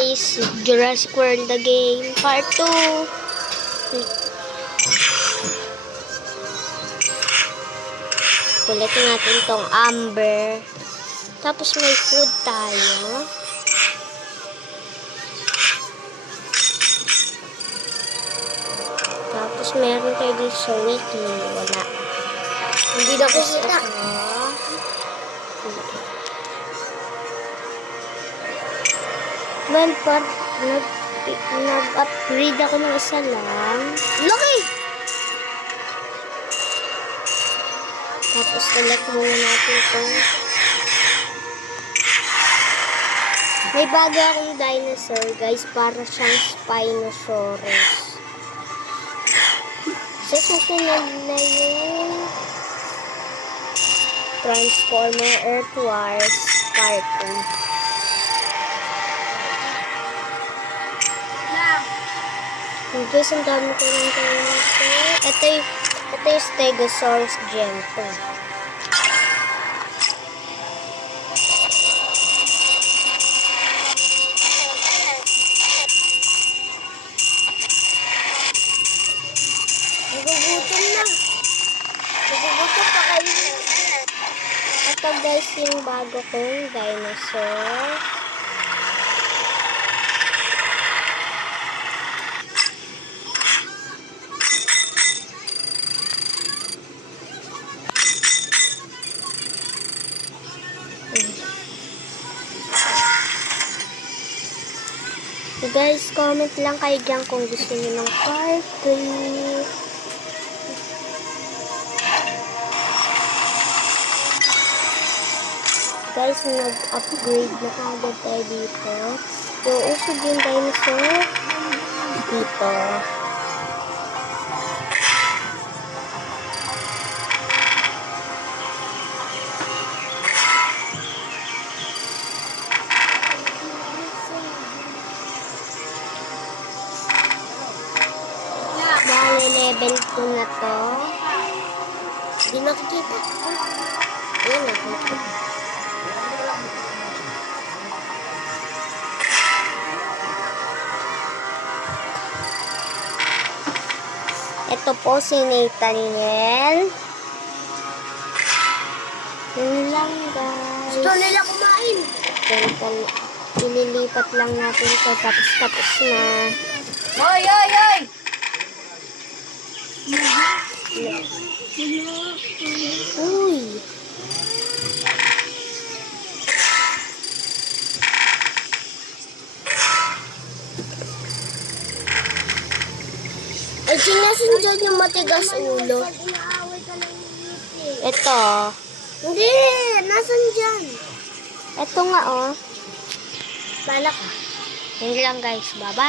guys, Jurassic World the game, part 2. Kulitin natin tong Amber. Tapos may food tayo. Tapos meron tayo dito sa weekly. Wala. Hindi na ko sila. Well, nag-upgrade ako ng isa lang. Laki! Tapos select muna natin ito. May bago akong dinosaur, guys. Para siyang Spinosaurus. Sa susunod na yung Transformer Earth Wars Part 2. Guys, ang dami ko ng dinosaur. Ito yung Stegosaurus Gen 2. Nagugutom na. Nagugutom pa kayo. Ito guys yung bago kong dinosaur. Guys, comment lang kayo dyan kung gusto niyo ng part 3. Guys, nag-upgrade na kagad tayo dito. Yung usog yung dinosaur dito. Bale, level 2 na to. Hindi nakikita. Ayan, nakikita. Ito po si Nathaniel. Yun lang, guys. Gusto nila kumain. Ililipat lang natin ito. Tapos na. Hoy, hoy, hoy! Uy! Ay, sinasin dyan yung matigas ulo. Ito. Hindi, nasan dyan? Ito nga, oh. Balak. Yun lang, guys. Bye-bye.